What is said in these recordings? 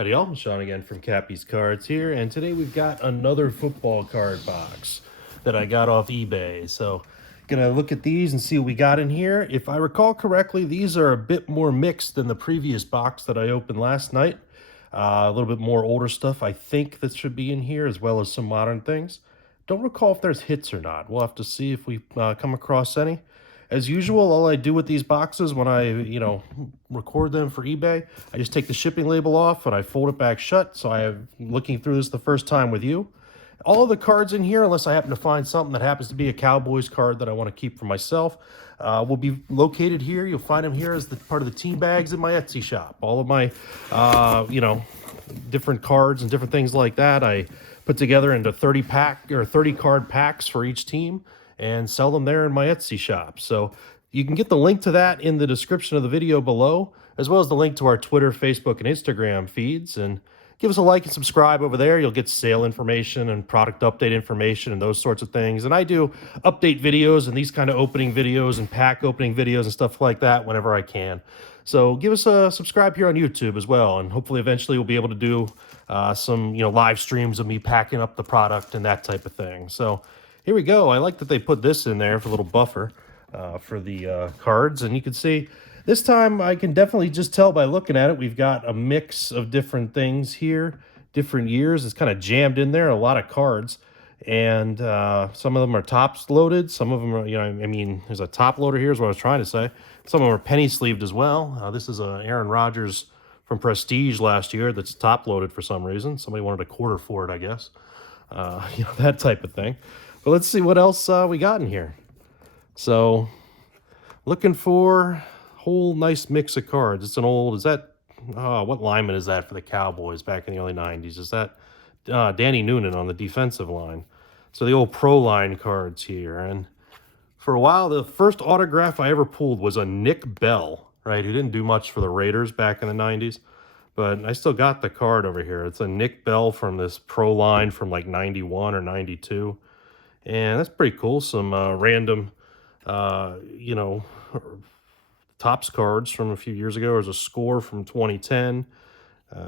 Howdy y'all, Sean again from Cappy's Cards here, and today we've got another football card box that I got off eBay. So, gonna look at these and see what we got in here. If I recall correctly, these are a bit more mixed than the previous box that I opened last night. A little bit more older stuff I think that should be in here, as well as some modern things. Don't recall if there's hits or not. We'll have to see if we come across any. As usual, all I do with these boxes when I, record them for eBay, I just take the shipping label off and I fold it back shut. So I am looking through this the first time with you. All of the cards in here, unless I happen to find something that happens to be a Cowboys card that I want to keep for myself, will be located here. You'll find them here as the part of the team bags in my Etsy shop. All of my, different cards and different things like that, I put together into 30 card packs for each team and sell them there in my Etsy shop. So you can get the link to that in the description of the video below, as well as the link to our Twitter, Facebook, and Instagram feeds. And give us a like and subscribe over there. You'll get sale information and product update information and those sorts of things. And I do update videos and these kind of opening videos and pack opening videos and stuff like that whenever I can. So give us a subscribe here on YouTube as well. And hopefully eventually we'll be able to do some live streams of me packing up the product and that type of thing. So here we go. I like that they put this in there for a little buffer for the cards. And you can see this time I can definitely just tell by looking at it, we've got a mix of different things here, different years. It's kind of jammed in there, a lot of cards. And some of them are tops loaded. Some of them are, there's a top loader here is what I was trying to say. Some of them are penny sleeved as well. This is Aaron Rodgers from Prestige last year that's top loaded for some reason. Somebody wanted a quarter for it, I guess. That type of thing. But let's see what else we got in here. So, looking for a whole nice mix of cards. It's an old, what lineman is that for the Cowboys back in the early 90s? Is that Danny Noonan on the defensive line? So the old pro line cards here. And for a while, the first autograph I ever pulled was a Nick Bell, right? Who didn't do much for the Raiders back in the 90s. But I still got the card over here. It's a Nick Bell from this pro line from like 91 or 92. And that's pretty cool. Some random, Topps cards from a few years ago. There's a score from 2010.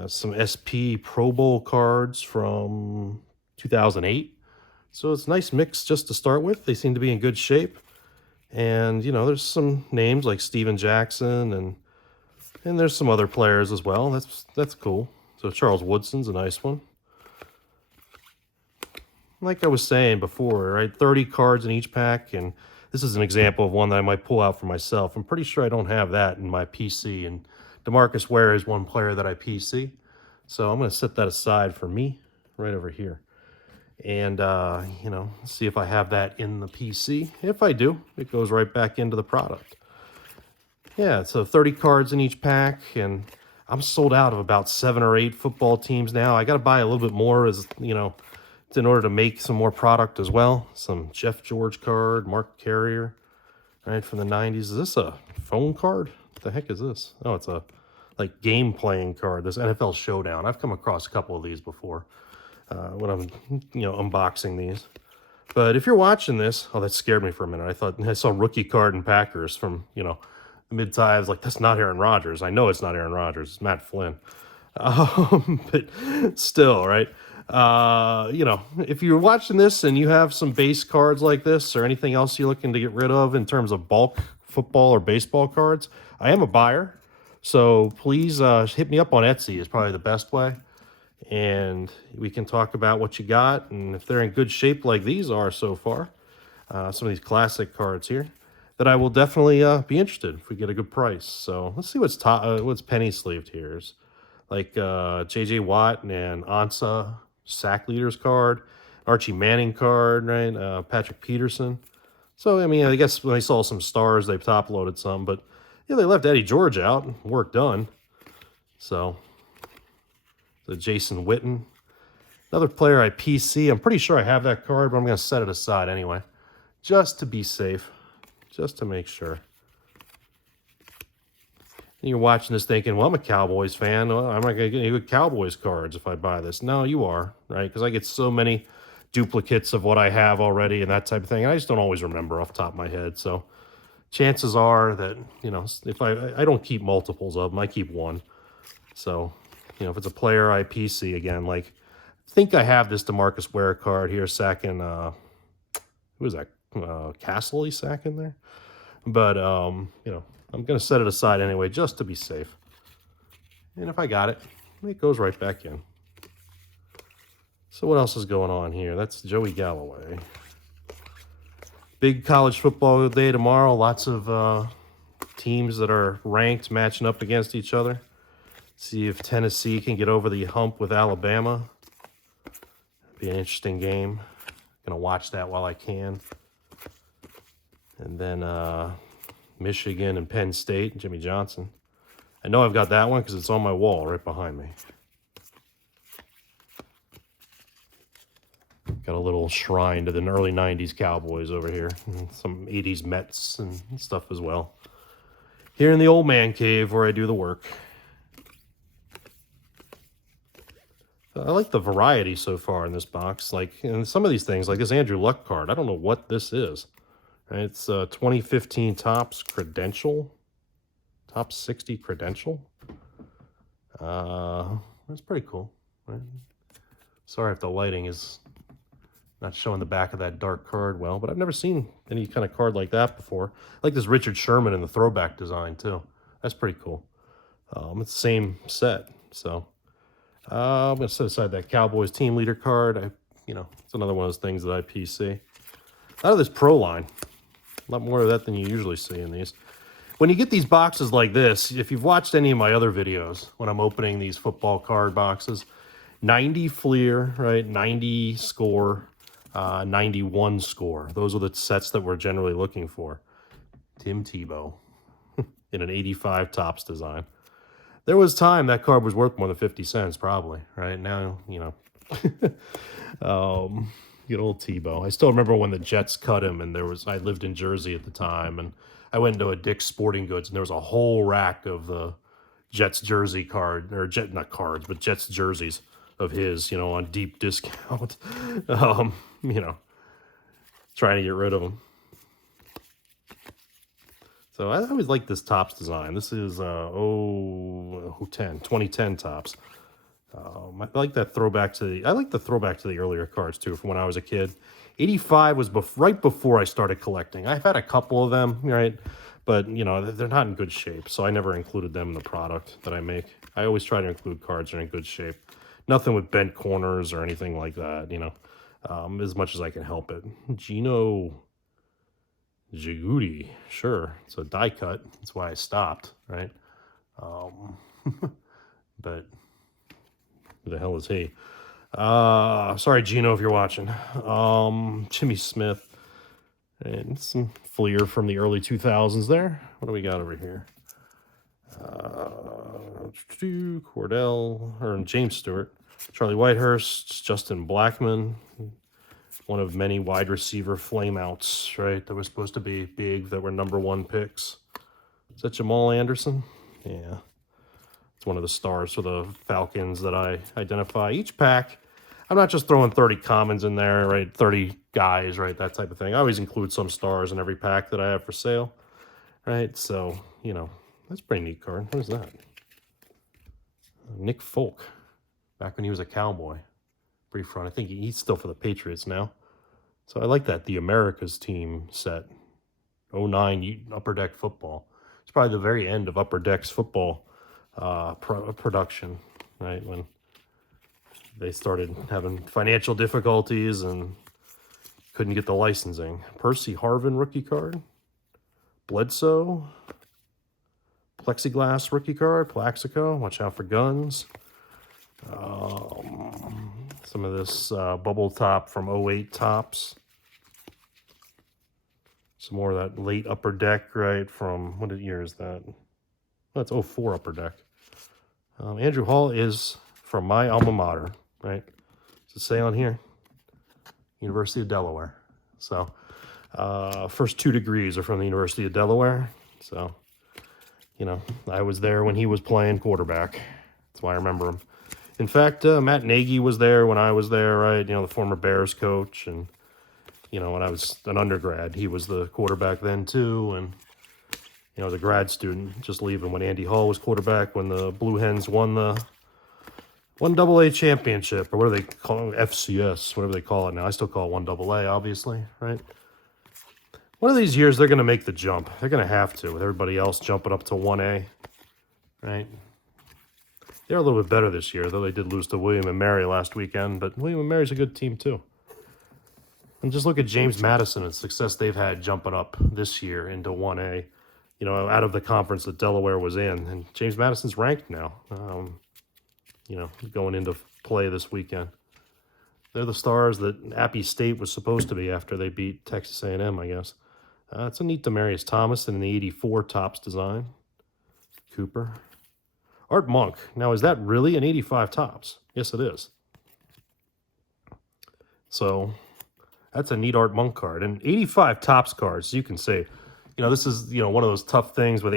Some SP Pro Bowl cards from 2008. So it's a nice mix just to start with. They seem to be in good shape. And, there's some names like Steven Jackson and there's some other players as well. That's cool. So Charles Woodson's a nice one. Like I was saying before, right? 30 cards in each pack, and this is an example of one that I might pull out for myself. I'm pretty sure I don't have that in my PC, and DeMarcus Ware is one player that I PC. So I'm going to set that aside for me right over here. And, see if I have that in the PC. If I do, it goes right back into the product. Yeah, so 30 cards in each pack, and I'm sold out of about 7 or 8 football teams now. I got to buy a little bit more as, in order to make some more product as well. Some Jeff George card, Mark Carrier, right, from the 90s. Is this a phone card? What the heck is this? Oh, it's a game playing card. This NFL Showdown. I've come across a couple of these before when I'm unboxing these. But if you're watching this, oh, that scared me for a minute. I thought I saw rookie card and Packers from the mid-tie. I was like, that's not Aaron Rodgers. I know it's not Aaron Rodgers. It's Matt Flynn. But still, right? If you're watching this and you have some base cards like this or anything else you're looking to get rid of in terms of bulk football or baseball cards, I am a buyer. So please hit me up on Etsy is probably the best way. And we can talk about what you got and if they're in good shape like these are so far. Some of these classic cards here that I will definitely be interested if we get a good price. So let's see what's penny sleeved here. Is like J.J. Watt and Ansa sack leaders card, Archie Manning card, right? Patrick Peterson. So, I guess when they saw some stars, they've top-loaded some. But, yeah, they left Eddie George out. Work done. So, the Jason Witten. Another player I PC. I'm pretty sure I have that card, but I'm going to set it aside anyway. Just to be safe. Just to make sure. And you're watching this thinking, well, I'm a Cowboys fan. Well, I'm not going to get any good Cowboys cards if I buy this. No, you are, right? Because I get so many duplicates of what I have already and that type of thing. I just don't always remember off the top of my head. So chances are that, if I don't keep multiples of them, I keep one. So, You know, if it's a player I PC again, like, I think I have this DeMarcus Ware card here, sacking, who is that? Castle he's sacking there? But, you know, I'm going to set it aside anyway, just to be safe. And if I got it, it goes right back in. So what else is going on here? That's Joey Galloway. Big college football day tomorrow. Lots of teams that are ranked matching up against each other. See if Tennessee can get over the hump with Alabama. Be an interesting game. Gonna watch that while I can. And then Michigan and Penn State, Jimmy Johnson. I know I've got that one because it's on my wall right behind me. Got a little shrine to the early 90s Cowboys over here. And some 80s Mets and stuff as well. Here in the old man cave where I do the work. I like the variety so far in this box. Like, and some of these things, like this Andrew Luck card, I don't know what this is. Right? It's 2015 Topps Credential. Top 60 Credential. That's pretty cool. Right? Sorry if the lighting is not showing the back of that dark card well, but I've never seen any kind of card like that before. I like this Richard Sherman in the throwback design too. That's pretty cool. It's the same set, so I'm gonna set aside that Cowboys team leader card. It's another one of those things that I PC. Out of this Pro line, a lot more of that than you usually see in these. When you get these boxes like this, if you've watched any of my other videos when I'm opening these football card boxes, 90 Fleer, right? 90 score. 91 score. Those are the sets that we're generally looking for. Tim Tebow in an 85 Topps design. There was time that card was worth more than 50 cents, probably. Right now, good old Tebow. I still remember when the Jets cut him, and I lived in Jersey at the time, and I went into a Dick's Sporting Goods, and there was a whole rack of the Jets jersey card, or not cards, but Jets jerseys of his, on deep discount. Trying to get rid of them. So I always like this Topps design. This is 2010 Topps. I like that throwback to I like the throwback to the earlier cards too from when I was a kid. 85 was right before I started collecting. I've had a couple of them, right? But they're not in good shape, so I never included them in the product that I make. I always try to include cards that are in good shape. Nothing with bent corners or anything like that, as much as I can help it. Gino Gigudi, sure. It's a die cut. That's why I stopped, right? But who the hell is he? Sorry, Gino, if you're watching. Jimmy Smith. And some Fleer from the early 2000s there. What do we got over here? Cordell, or James Stewart, Charlie Whitehurst, Justin Blackman, one of many wide receiver flameouts, right, that were supposed to be big, that were #1 picks. Is that Jamal Anderson? Yeah. It's one of the stars for the Falcons that I identify. Each pack, I'm not just throwing 30 commons in there, right, 30 guys, right, that type of thing. I always include some stars in every pack that I have for sale, right, so, that's a pretty neat card. What is that? Nick Folk, back when he was a Cowboy. Pretty fun. I think he's still for the Patriots now. So I like that. The America's team set. 09 Upper Deck football. It's probably the very end of Upper Deck's football production, right? When they started having financial difficulties and couldn't get the licensing. Percy Harvin rookie card. Bledsoe. Plexiglass rookie card, Plaxico, watch out for guns. Some of this bubble top from 08 Topps. Some more of that late Upper Deck, right, from, what year is that? That's 04 Upper Deck. Andrew Hall is from my alma mater, right? Does it say on here? University of Delaware. So, first 2 degrees are from the University of Delaware, so... I was there when he was playing quarterback. That's why I remember him. In fact, Matt Nagy was there when I was there, right? The former Bears coach. And, when I was an undergrad, he was the quarterback then too. And, as a grad student, just leaving when Andy Hall was quarterback, when the Blue Hens won the One AA championship, or what do they call it? FCS, whatever they call it now. I still call it one AA, obviously, right? One of these years, they're going to make the jump. They're going to have to, with everybody else jumping up to 1A, right? They're a little bit better this year, though they did lose to William and Mary last weekend, but William and Mary's a good team, too. And just look at James Madison and the success they've had jumping up this year into 1A, you know, out of the conference that Delaware was in. And James Madison's ranked now, you know, going into play this weekend. They're the stars that Appy State was supposed to be after they beat Texas A&M, I guess. It's a neat Demarius Thomas in the 84 Topps design. Cooper. Art Monk. Now, is that really an 85 Topps? Yes, it is. So, that's a neat Art Monk card. And 85 Topps cards, you can say, you know, this is, you know, one of those tough things with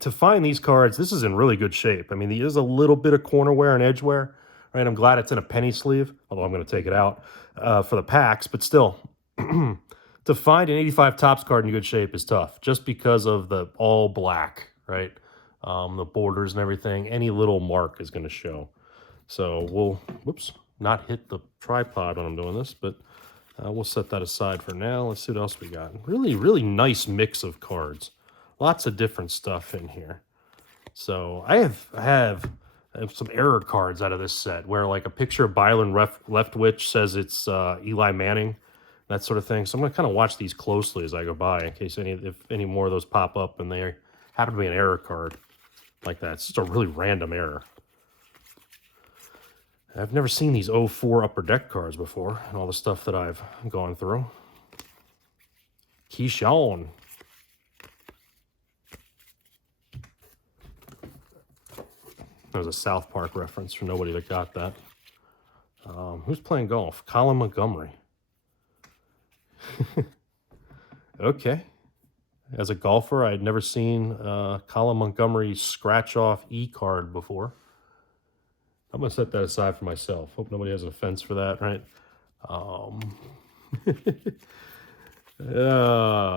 to find these cards. This is in really good shape. I mean, there's a little bit of corner wear and edge wear, right? I'm glad it's in a penny sleeve, although I'm going to take it out for the packs, but still. To find an 85 Topps card in good shape is tough, just because of the all black, right? The borders and everything. Any little mark is going to show. So we'll, whoops, not hit the tripod when I'm doing this, but we'll set that aside for now. Let's see what else we got. Really, really nice mix of cards. Lots of different stuff in here. So I have some error cards out of this set where like a picture of Byron Leftwich says it's Eli Manning. That sort of thing. So I'm going to kind of watch these closely as I go by in case if any more of those pop up and they happen to be an error card like that. It's just a really random error. I've never seen these 04 Upper Deck cards before and all the stuff that I've gone through. Keyshawn. That was a South Park reference for nobody that got that. Who's playing golf? Colin Montgomery. Okay. As a golfer, I had never seen Colin Montgomery's scratch-off E-card before. I'm going to set that aside for myself. Hope nobody has an offense for that, right? I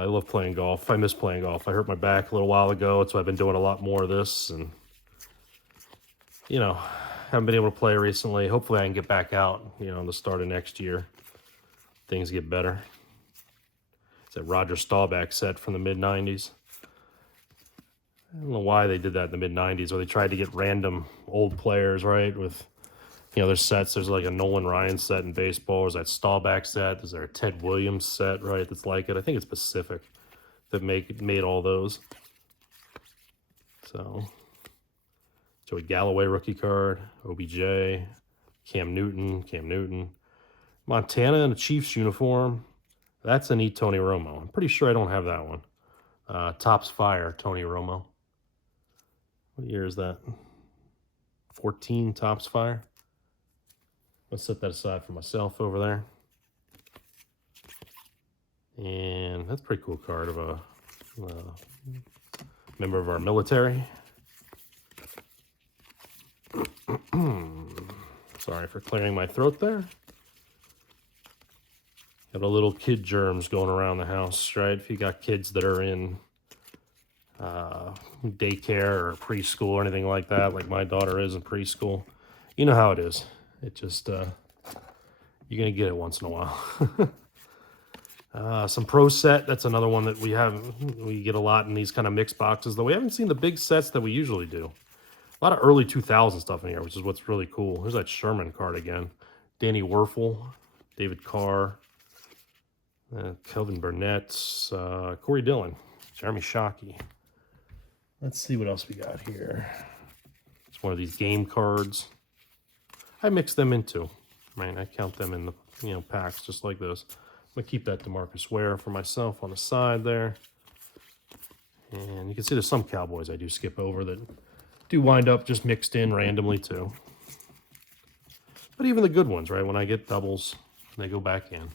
love playing golf. I miss playing golf. I hurt my back a little while ago, so I've been doing a lot more of this. And, you know, haven't been able to play recently. Hopefully I can get back out, you know, in the start of next year. Things get better. It's a Roger Staubach set from the mid-90s. I don't know why they did that in the mid-90s, where they tried to get random old players, right, with, you know, their sets. There's like a Nolan Ryan set in baseball. There's that Staubach set. There's a Ted Williams set, right, that's like it. I think it's Pacific that made all those. So, Joey Galloway rookie card, OBJ, Cam Newton. Montana in a Chiefs uniform. That's a neat Tony Romo. I'm pretty sure I don't have that one. Topps Fire, Tony Romo. What year is that? 14 Topps Fire. Let's set that aside for myself over there. And that's a pretty cool card of a member of our military. Sorry for clearing my throat there. Got a little kid germs going around the house, right? If you got kids that are in daycare or preschool or anything like that, like my daughter is in preschool, you know how it is. It just, you're going to get it once in a while. Some Pro Set, that's another one that we get a lot in these kind of mixed boxes, though we haven't seen the big sets that we usually do. A lot of early 2000 stuff in here, which is what's really cool. There's that Sherman card again. Danny Werfel, David Carr, Kelvin Burnett, Corey Dillon, Jeremy Shockey. Let's see what else we got here. It's one of these game cards. I mix them into, right? I count them in the packs just like this. I'm gonna keep that DeMarcus Ware for myself on the side there. And you can see there's some Cowboys I do skip over that do wind up just mixed in randomly too. But even the good ones, right? When I get doubles, they go back in.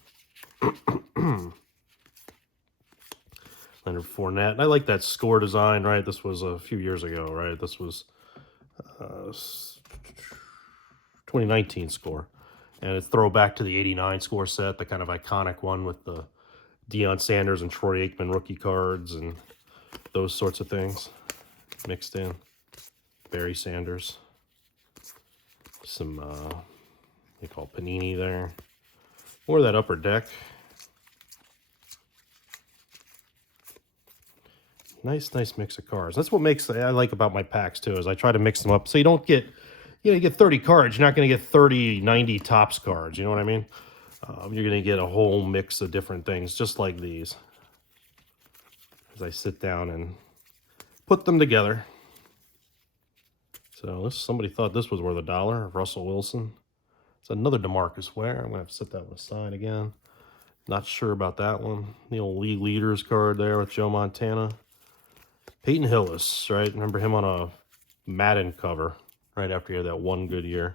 Leonard Fournette. And I like that score design, right? This was a few years ago, right? This was 2019 score. And it's throwback to the 89 score set, the kind of iconic one with the Deion Sanders and Troy Aikman rookie cards and those sorts of things mixed in. Barry Sanders. Some, they call it Panini there. More of that upper deck. Nice mix of cards. That's what I like about my packs too, is I try to mix them up so you don't get, you get 30 cards. You're not going to get 30, 90 Topps cards. You know what I mean? You're going to get a whole mix of different things, just like these. As I sit down and put them together. So somebody thought this was worth $1. Russell Wilson. It's another DeMarcus Ware. I'm going to have to set that one aside again. Not sure about that one. The old league leaders card there with Joe Montana. Peyton Hillis, right? Remember him on a Madden cover right after he had that one good year.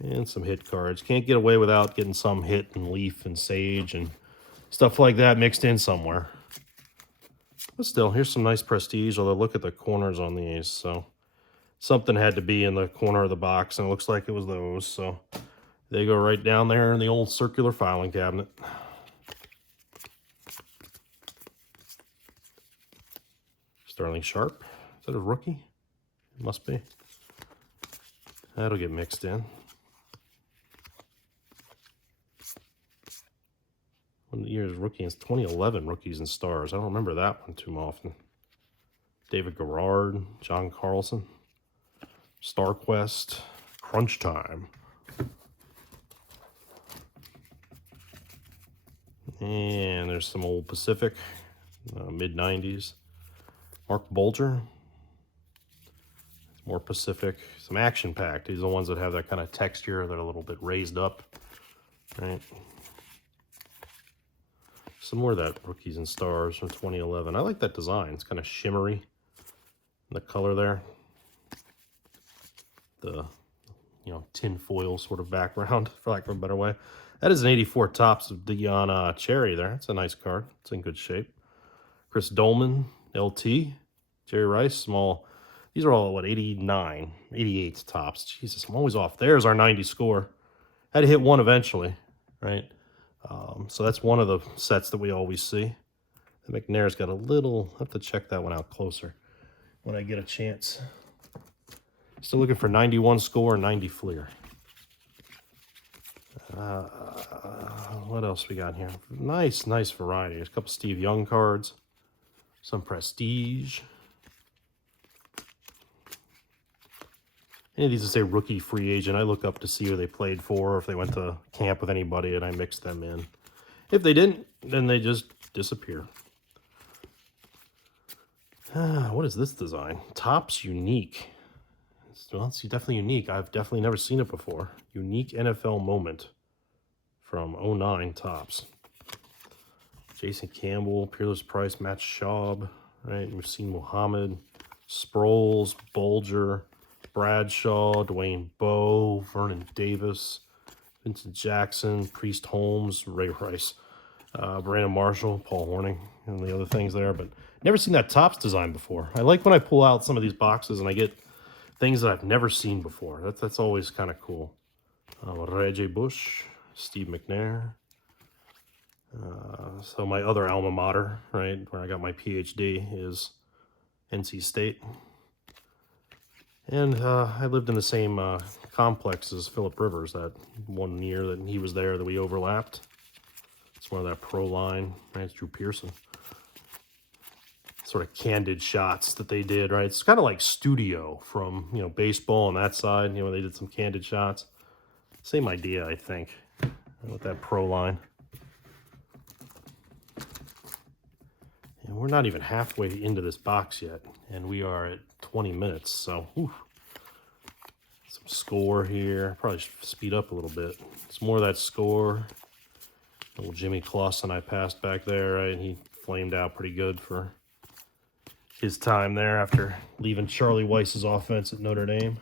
And some hit cards. Can't get away without getting some hit and Leaf and Sage and stuff like that mixed in somewhere. But still, here's some nice prestige, although look at the corners on these. So something had to be in the corner of the box, and it looks like it was those. So they go right down there in the old circular filing cabinet. Sterling Sharp. Is that a rookie? It must be. That'll get mixed in. One of the year's rookie is 2011 Rookies and Stars. I don't remember that one too often. David Garrard, John Carlson, StarQuest, Crunch Time. And there's some old Pacific, mid-90s. Mark Bulger. More Pacific. Some action packed. These are the ones that have that kind of texture that are a little bit raised up. Right. Some more of that Rookies and Stars from 2011. I like that design. It's kind of shimmery. The color there. The, tin foil sort of background, for lack of a better way. That is an 84 Topps of Dion Cherry there. It's a nice card. It's in good shape. Chris Dolman, LT. Jerry Rice, small. These are all, 89, 88 Topps. Jesus, I'm always off. There's our 90 score. Had to hit one eventually, right? So that's one of the sets that we always see. The McNair's got a little, I'll have to check that one out closer when I get a chance. Still looking for 91 score, 90 Fleer. What else we got here? Nice variety. There's a couple Steve Young cards. Some Prestige. Any of these that say rookie free agent, I look up to see who they played for, or if they went to camp with anybody, and I mix them in. If they didn't, then they just disappear. What is this design? Topps Unique. Well, it's definitely unique. I've definitely never seen it before. Unique NFL Moment from 09 Topps. Jason Campbell, Peerless Price, Matt Schaub, right? We've seen Muhammad, Sproles, Bulger, Bradshaw, Dwayne Bowe, Vernon Davis, Vincent Jackson, Priest Holmes, Ray Rice, Brandon Marshall, Paul Horning, and the other things there. But never seen that Topps design before. I like when I pull out some of these boxes and I get things that I've never seen before. That's always kind of cool. Reggie Bush, Steve McNair. So my other alma mater, right, where I got my PhD, is NC State. And I lived in the same complex as Phillip Rivers that one year that he was there that we overlapped. It's one of that pro line, right? It's Drew Pearson. Sort of candid shots that they did, right? It's kind of like Studio from, baseball on that side, they did some candid shots. Same idea, I think, with that pro line. And we're not even halfway into this box yet, and we are at 20 minutes, so some score here. Probably should speed up a little bit. It's more of that score. Little Jimmy Clausen I passed back there, right? He flamed out pretty good for his time there after leaving Charlie Weiss's offense at Notre Dame.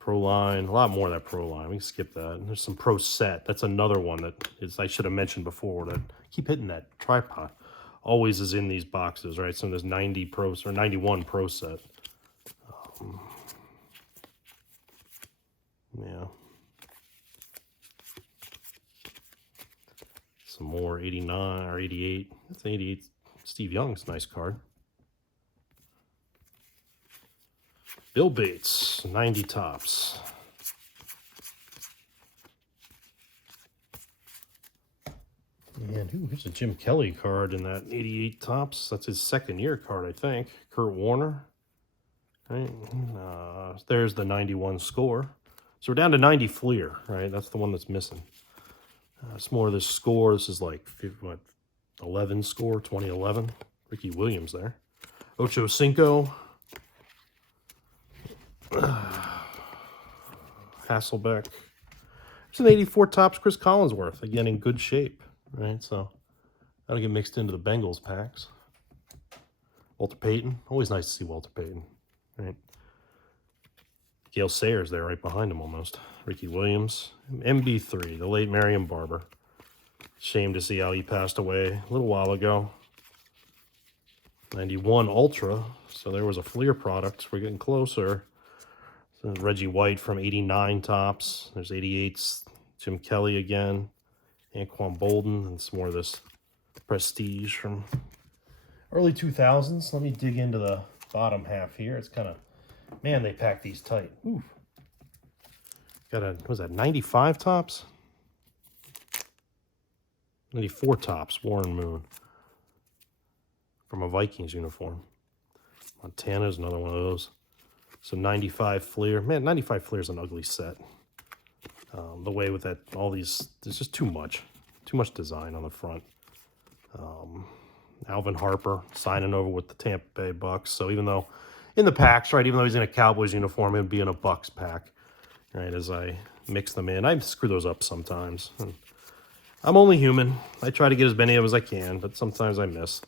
Pro line, a lot more of that pro line. We can skip that. And there's some pro set. That's another one that I should have mentioned before. That keep hitting that tripod. Always is in these boxes, right? So there's 90 pros or 91 pro set. Yeah. Some more 89 or 88. That's 88. Steve Young's a nice card. Bill Bates, 90 Topps. And here's a Jim Kelly card in that 88 Topps. That's his second year card, I think. Kurt Warner. Right. There's the 91 score. So we're down to 90 Fleer, right? That's the one that's missing. It's more of this score. This is like, what, 11 score, 2011. Ricky Williams there. Ocho Cinco. Hasselbeck. There's an 84 Topps Chris Collinsworth. Again, in good shape, right? So that'll get mixed into the Bengals packs. Walter Payton. Always nice to see Walter Payton, right? Gale Sayers there right behind him almost. Ricky Williams. MB3, the late Marion Barber. Shame to see how he passed away a little while ago. 91 Ultra. So there was a Fleer product. We're getting closer. So Reggie White from 89 Topps. There's 88s. Jim Kelly again. Anquan Bolden. And some more of this prestige from early 2000s. Let me dig into the bottom half here. It's kind of... Man, they pack these tight. Ooh. Got a, what was that, 95 Topps? 94 Topps, Warren Moon. From a Vikings uniform. Montana's another one of those. So 95 Fleer. Man, 95 Fleer is an ugly set. The way with that, all these, there's just too much. Too much design on the front. Alvin Harper signing over with the Tampa Bay Bucks. So even though in the packs, right, even though he's in a Cowboys uniform, he'd be in a Bucks pack, right, as I mix them in. I screw those up sometimes. And I'm only human. I try to get as many of them as I can, but sometimes I miss.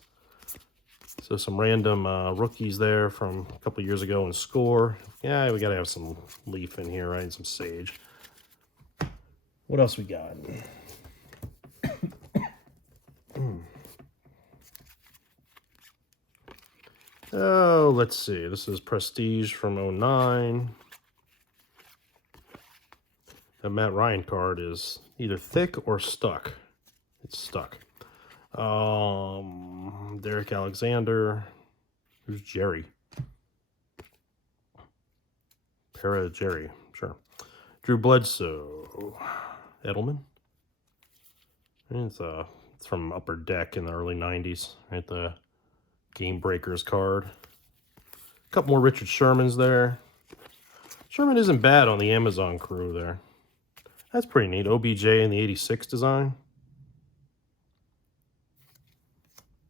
So some random rookies there from a couple years ago in Score. Yeah, we got to have some Leaf in here, right, and some Sage. What else we got? Oh, let's see. This is Prestige from 09. The Matt Ryan card is either thick or stuck. It's stuck. Derek Alexander. Who's Jerry? Para Jerry, sure. Drew Bledsoe. Edelman. It's from Upper Deck in the early 90s, right? The Game Breakers card. A couple more Richard Shermans there. Sherman isn't bad on the Amazon crew there. That's pretty neat. OBJ in the 86 design.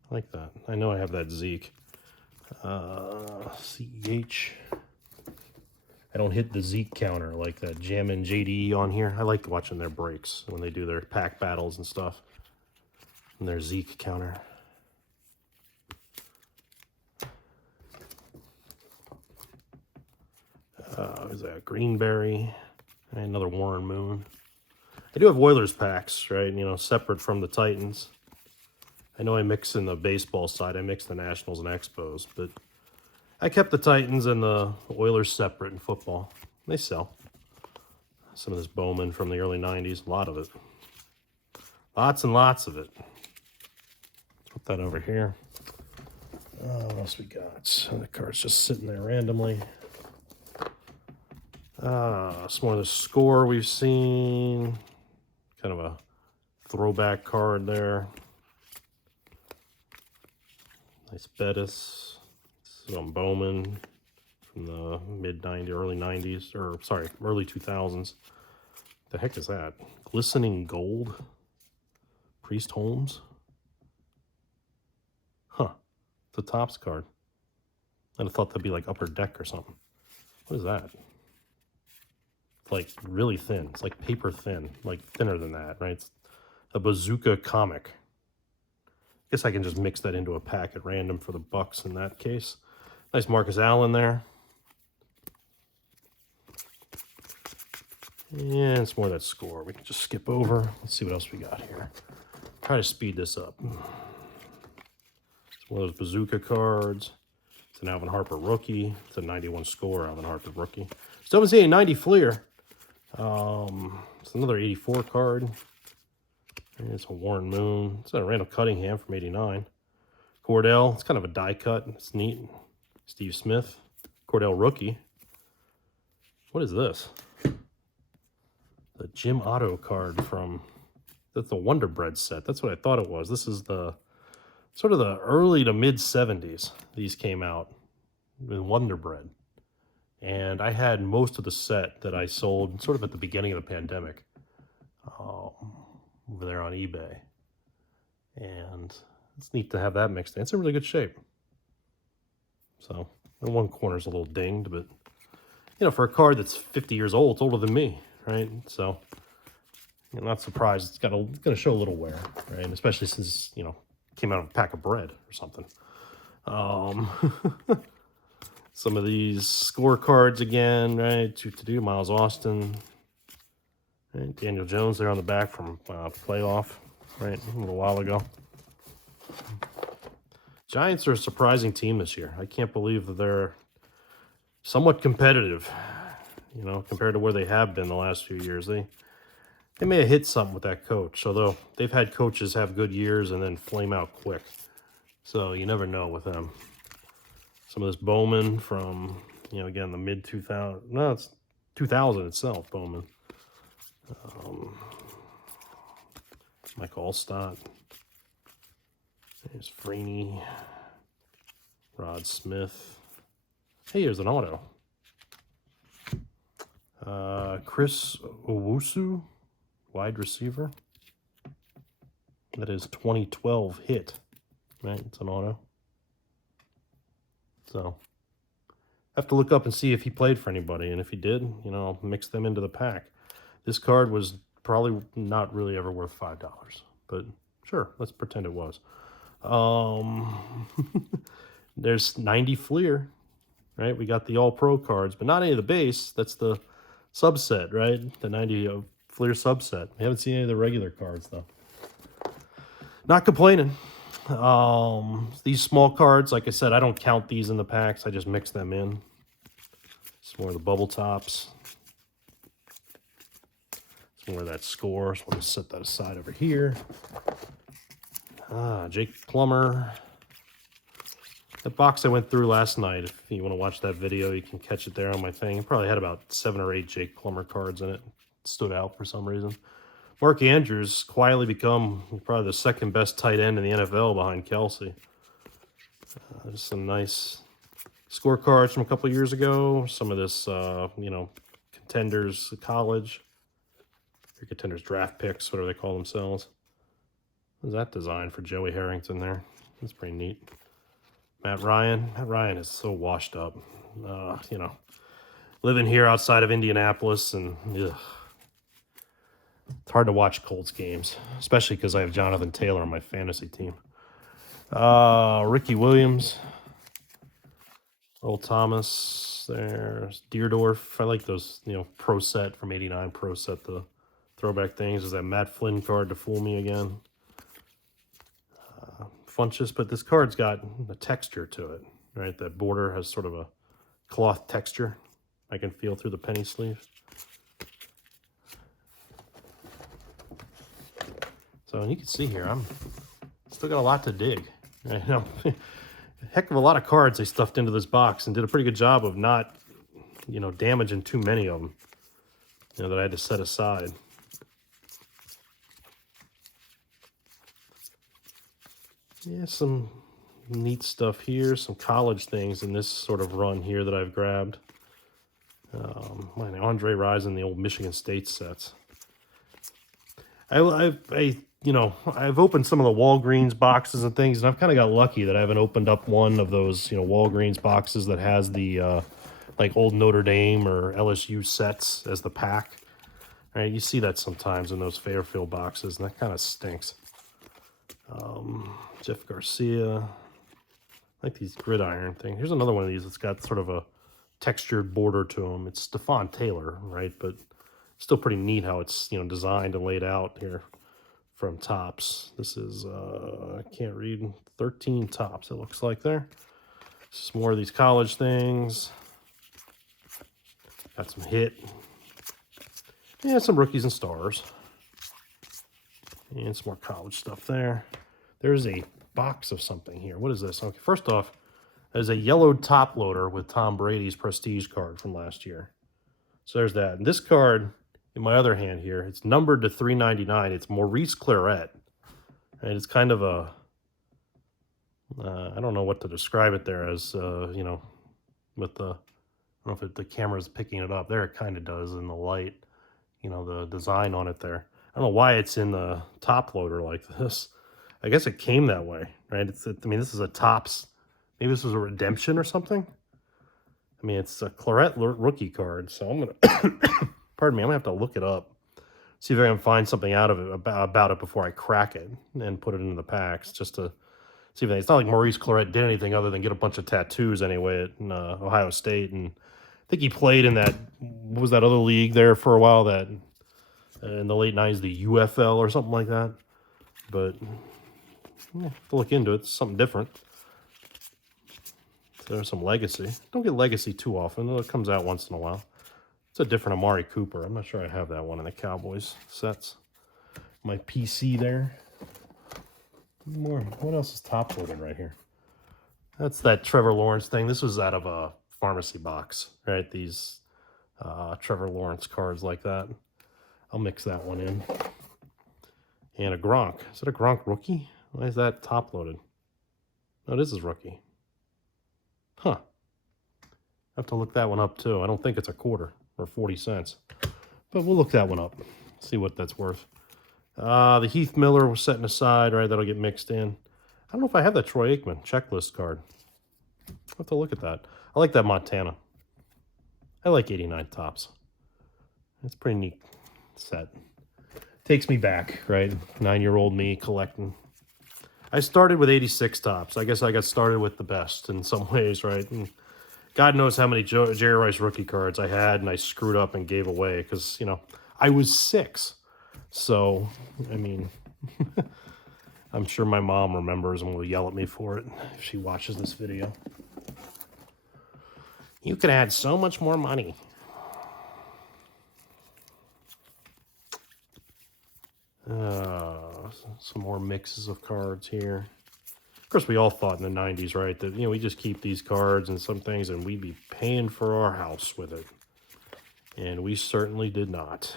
I like that. I know I have that Zeke. CEH. I don't hit the Zeke counter like that Jammin' JDE on here. I like watching their breaks when they do their pack battles and stuff. And their Zeke counter. Is that Greenberry? And another Warren Moon. I do have Oilers packs, right? You know, separate from the Titans. I know I mix in the baseball side. I mix the Nationals and Expos, but I kept the Titans and the Oilers separate in football. They sell. Some of this Bowman from the early 90s. A lot of it. Lots and lots of it. Put that over here. What else we got? The card's just sitting there randomly. Some more of the Score we've seen. Kind of a throwback card there. Nice Bettis. This is on Bowman from the mid-90s, early 90s, or sorry, early 2000s. The heck is that? Glistening Gold? Priest Holmes? Huh. It's a Topps card. I'd have thought that'd be like Upper Deck or something. What is that? It's like really thin. It's like paper thin. Like thinner than that, right? It's a Bazooka comic. I guess I can just mix that into a pack at random for the Bucks in that case. Nice Marcus Allen there. And it's more of that Score. We can just skip over. Let's see what else we got here. Try to speed this up. It's one of those Bazooka cards. It's an Alvin Harper rookie. It's a 91 Score Alvin Harper rookie. Still haven't seen a 90 Fleer. It's another 84 card. And it's a Warren Moon. It's a Randall Cunningham from 89. Cordell. It's kind of a die cut. It's neat. Steve Smith. Cordell rookie. What is this? The Jim Otto card from, that's the Wonder Bread set. That's what I thought it was. This is the sort of the early to mid 70s. These came out in Wonder Bread. And I had most of the set that I sold sort of at the beginning of the pandemic over there on eBay. And it's neat to have that mixed in. It's in really good shape. So, the one corner's a little dinged, but, you know, for a card that's 50 years old, it's older than me, right? So, I'm not surprised. It's going to show a little wear, right? Especially since, you know, came out of a pack of bread or something. Some of these scorecards again, right? To Miles Austin, right? Daniel Jones there on the back from playoff, right? A little while ago. Giants are a surprising team this year. I can't believe that they're somewhat competitive, you know, compared to where they have been the last few years. They may have hit something with that coach, although they've had coaches have good years and then flame out quick. So you never know with them. Some of this Bowman from, you know, again, the mid-2000s. No, it's 2000 itself, Bowman. Mike Allstott. There's Freeney. Rod Smith. Hey, here's an auto. Chris Owusu, wide receiver. That is 2012 hit. Right, it's an auto. So, have to look up and see if he played for anybody, and if he did, you know, I'll mix them into the pack. This card was probably not really ever worth $5, but sure, let's pretend it was. There's 90 Fleer, right? We got the All-Pro cards, but not any of the base. That's the subset, right? The 90 Fleer subset. We haven't seen any of the regular cards, though. Not complaining. These small cards, like I said, I don't count these in the packs. I just mix them in. Some more of the bubble tops. Some more of that score. So I'm going to set that aside over here. Jake Plummer. That box I went through last night, if you want to watch that video, you can catch it there on my thing. It probably had about 7 or 8 Jake Plummer cards in it. It stood out for some reason. Mark Andrews quietly become probably the second best tight end in the NFL behind Kelsey. There's some nice scorecards from a couple of years ago. Some of this, you know, contenders college. Or contenders draft picks, whatever they call themselves. What's that design for Joey Harrington there? That's pretty neat. Matt Ryan. Matt Ryan is so washed up. You know, living here outside of Indianapolis, and ugh. It's hard to watch Colts games, especially because I have Jonathan Taylor on my fantasy team. Ricky Williams, Earl Thomas, there's Deerdorf. I like those, you know, Pro Set from '89, Pro Set, the throwback things. There's that Matt Flynn card to fool me again. Funchess, but this card's got a texture to it, right? That border has sort of a cloth texture I can feel through the penny sleeve. So you can see here, I'm still got a lot to dig. Right? A heck of a lot of cards they stuffed into this box and did a pretty good job of not, you know, damaging too many of them, you know, that I had to set aside. Yeah, some neat stuff here, some college things in this sort of run here that I've grabbed. Andre Rison, the old Michigan State sets. You know, I've opened some of the Walgreens boxes and things, and I've kind of got lucky that I haven't opened up one of those, you know, Walgreens boxes that has the, like, old Notre Dame or LSU sets as the pack. Right, you see that sometimes in those Fairfield boxes, and that kind of stinks. Jeff Garcia. I like these gridiron things. Here's another one of these that's got sort of a textured border to them. It's Stephon Taylor, right? But still pretty neat how it's, you know, designed and laid out here from Topps. This is, I can't read, 13 Topps it looks like there. This is more of these college things. Got some hit. Yeah, some rookies and stars. And some more college stuff there. There's a box of something here. What is this? Okay, first off, there's a yellowed top loader with Tom Brady's prestige card from last year. So there's that. And this card in my other hand here, it's numbered to 399. It's Maurice Claret. And it's kind of a, I don't know what to describe it there as, you know, with the, I don't know if the camera's picking it up. There it kind of does in the light, you know, the design on it there. I don't know why it's in the top loader like this. I guess it came that way, right? I mean, this is a Topps. Maybe this was a redemption or something. I mean, it's a Claret rookie card, so I'm gonna, pardon me, I'm gonna have to look it up, see if I can find something out of it about it before I crack it and put it into the packs, just to see if it's not like Maurice Claret did anything other than get a bunch of tattoos anyway at Ohio State, and I think he played in that, what was that other league there for a while, that in the late 90s, the UFL or something like that. But yeah, have to look into it. It's something different. So there's some Legacy. Don't get Legacy too often, though it comes out once in a while. It's a different Amari Cooper. I'm not sure I have that one in the Cowboys sets. My PC there. More. What else is top loaded right here? That's that Trevor Lawrence thing. This was out of a pharmacy box, right? These Trevor Lawrence cards like that. I'll mix that one in. And a Gronk. Is it a Gronk rookie? Why is that top loaded? No, this is rookie. Huh. I have to look that one up too. I don't think it's a quarter or 40 cents. But we'll look that one up. See what that's worth. The Heath Miller was setting aside, right? That'll get mixed in. I don't know if I have that Troy Aikman checklist card. I'll have to look at that. I like that Montana. I like 89 Topps. It's a pretty neat set. Takes me back, right? 9-year-old me collecting. I started with 86 Topps. I guess I got started with the best in some ways, right? And God knows how many Jerry Rice rookie cards I had and I screwed up and gave away because, you know, I was 6. So, I mean, I'm sure my mom remembers and will yell at me for it if she watches this video. You could add so much more money. Some more mixes of cards here. Of course, we all thought in the 90s, right, that, you know, we just keep these cards and some things and we'd be paying for our house with it. And we certainly did not.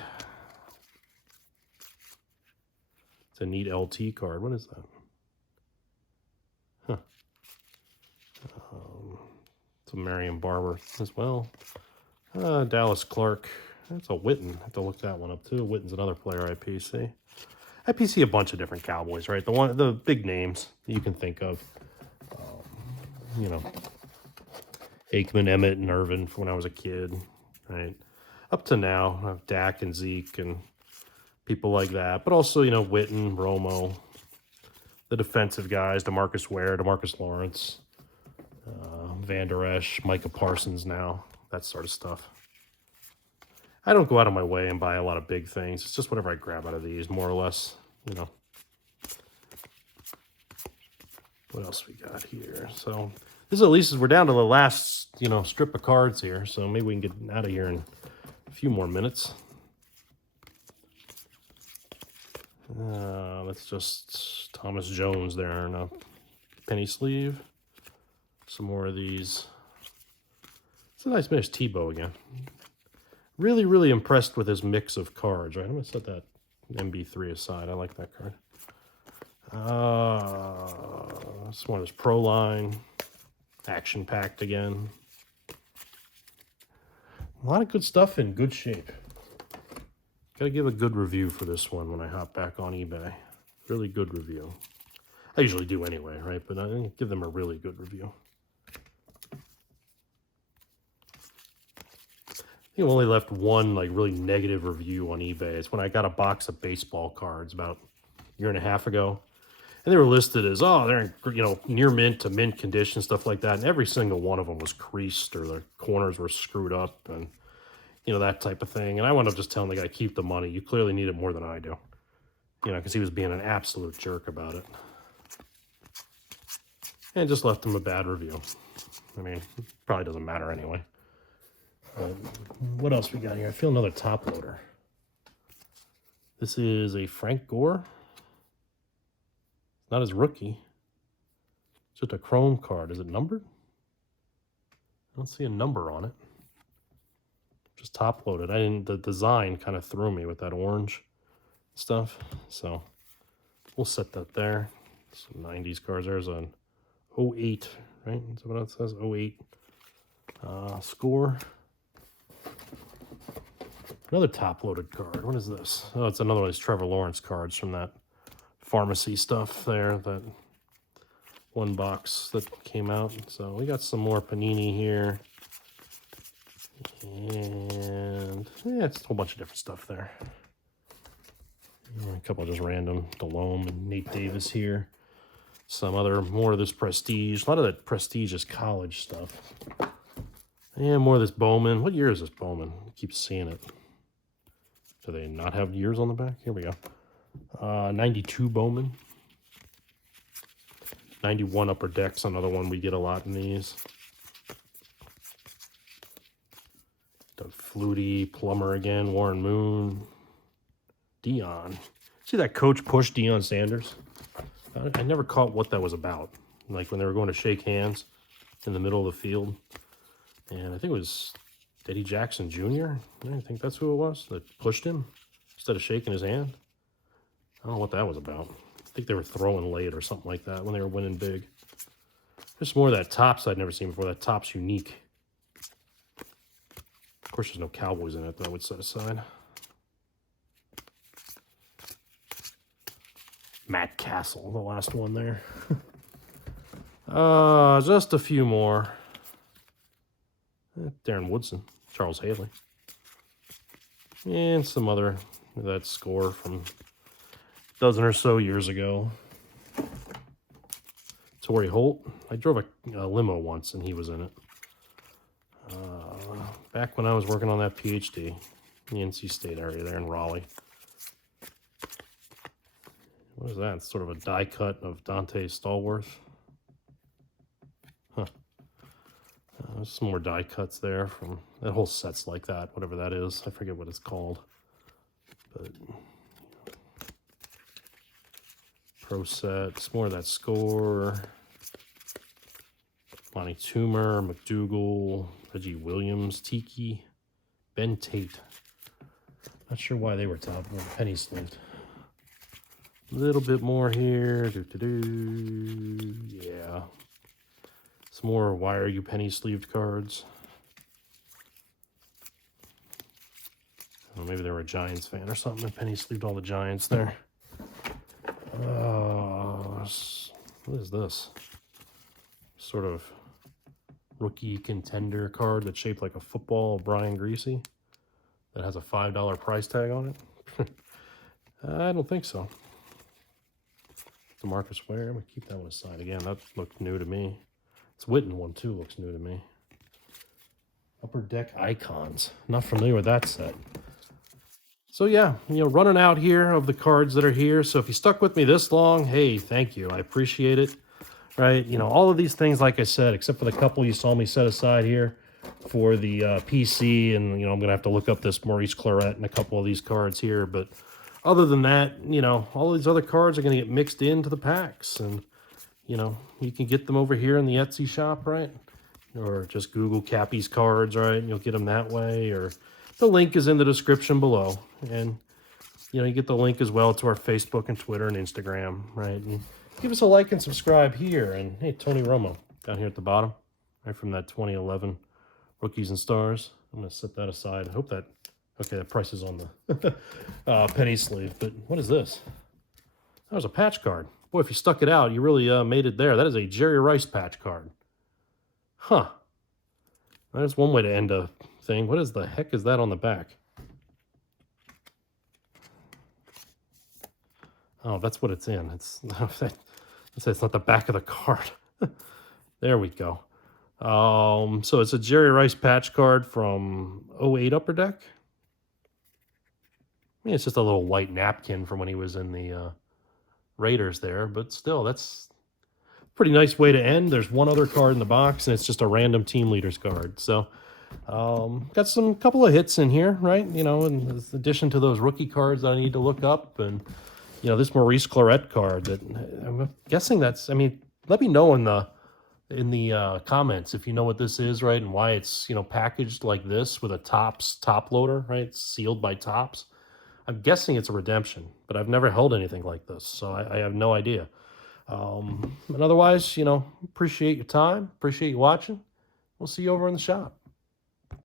It's a neat LT card. What is that? Huh. It's a Marion Barber as well. Dallas Clark. That's a Witten. I have to look that one up too. Witten's another player I PC. I PC a bunch of different Cowboys, right? The big names that you can think of. You know, Aikman, Emmett, and Irvin from when I was a kid, right? Up to now, I have Dak and Zeke and people like that. But also, you know, Witten, Romo, the defensive guys, DeMarcus Ware, DeMarcus Lawrence, Van Der Esch, Micah Parsons now, that sort of stuff. I don't go out of my way and buy a lot of big things. It's just whatever I grab out of these, more or less, you know. What else we got here? So this at least is, we're down to the last, you know, strip of cards here. So maybe we can get out of here in a few more minutes. That's just Thomas Jones there in a penny sleeve. Some more of these. It's a nice mix. Tebow again. Really, really impressed with his mix of cards, right? I'm going to set that MB3 aside. I like that card. This one is Pro Line. Action-packed again. A lot of good stuff in good shape. Got to give a good review for this one when I hop back on eBay. Really good review. I usually do anyway, right? But I give them a really good review. I only left one like really negative review on eBay. It's when I got a box of baseball cards about a year and a half ago, and they were listed as, oh, they're in, you know, near mint to mint condition, stuff like that. And every single one of them was creased or the corners were screwed up and, you know, that type of thing. And I wound up just telling the guy, keep the money. You clearly need it more than I do, you know, because he was being an absolute jerk about it. And just left him a bad review. I mean, it probably doesn't matter anyway. What else we got here? I feel another top loader. This is a Frank Gore. Not his rookie. It's just a chrome card. Is it numbered? I don't see a number on it. just top loaded. I didn't. The design kind of threw me with that orange stuff. So we'll set that there. Some 90s cards. There's an 08, right? That's what it says. 08 score. Another top loaded card. What is this? Oh, it's another one of these Trevor Lawrence cards from that pharmacy stuff there. That one box that came out. So we got some more Panini here. And yeah, it's a whole bunch of different stuff there. A couple of just random Delhomme and Nate Davis here. Some other, more of this prestige. A lot of that prestige is college stuff. And more of this Bowman. What year is this Bowman? I keep seeing it. Do they not have years on the back? Here we go. 92 Bowman. 91 Upper Deck's another one we get a lot in these. Doug Flutie, Plummer again, Warren Moon, Dion. See that coach push Deion Sanders? I never caught what that was about. Like when they were going to shake hands in the middle of the field. And I think it was Eddie Jackson Jr. I think that's who it was that pushed him instead of shaking his hand. I don't know what that was about. I think they were throwing late or something like that when they were winning big. There's more of that Topps I'd never seen before. That Topps Unique. Of course, there's no Cowboys in it that I would set aside. Matt Castle, the last one there. Just a few more. Darren Woodson, Charles Haley. And some other, that score from a dozen or so years ago. Torrey Holt. I drove a limo once and he was in it. Back when I was working on that PhD in the NC State area there in Raleigh. What is that? It's sort of a die cut of Dante Stallworth. Huh. There's some more die cuts there from that whole set's like that, whatever that is. I forget what it's called. But pro set, some more of that score. Monty Toomer, McDougal, Reggie Williams, Tiki, Ben Tate. Not sure why they were top, but penny sleeved. A little bit more here. Yeah. Some more Why Are You Penny Sleeved cards. Oh, maybe they were a Giants fan or something and penny sleeved all the Giants there. What is this? Sort of rookie contender card that's shaped like a football, Brian Greasy, that has a $5 price tag on it. I don't think so. DeMarcus Ware, I'm going to keep that one aside. Again, that looked new to me. This Witten one, too, looks new to me. Upper Deck Icons. Not familiar with that set. So, yeah, running out here of the cards that are here. So if you stuck with me this long, hey, thank you. I appreciate it. Right? All of these things, like I said, except for the couple you saw me set aside here for the PC. And, I'm going to have to look up this Maurice Claret and a couple of these cards here. But other than that, all these other cards are going to get mixed into the packs. And, you can get them over here in the Etsy shop, right? Or just Google Cappy's cards, right? And you'll get them that way. Or the link is in the description below. And, you get the link as well to our Facebook and Twitter and Instagram, right? And give us a like and subscribe here. And, hey, Tony Romo down here at the bottom, right from that 2011 Rookies and Stars. I'm going to set that aside. I hope that... Okay, that price is on the penny sleeve. But what is this? That was a patch card. Boy, if you stuck it out, you really made it there. That is a Jerry Rice patch card. Huh. That's one way to end a thing. What is the heck is that on the back? Oh, that's what it's in. It's not the back of the card. There we go. So it's a Jerry Rice patch card from 08 Upper Deck. I mean, it's just a little white napkin from when he was in the Raiders there, but still, that's a pretty nice way to end. There's one other card in the box, and it's just a random team leaders card. So, got some couple of hits in here, right? In addition to those rookie cards that I need to look up, and this Maurice Claret card that I'm guessing let me know in the in the comments if you know what this is, right, and why it's, packaged like this with a Topps top loader, right? It's sealed by Topps. I'm guessing it's a redemption, but I've never held anything like this, so I have no idea. And otherwise, appreciate your time, appreciate you watching. We'll see you over in the shop.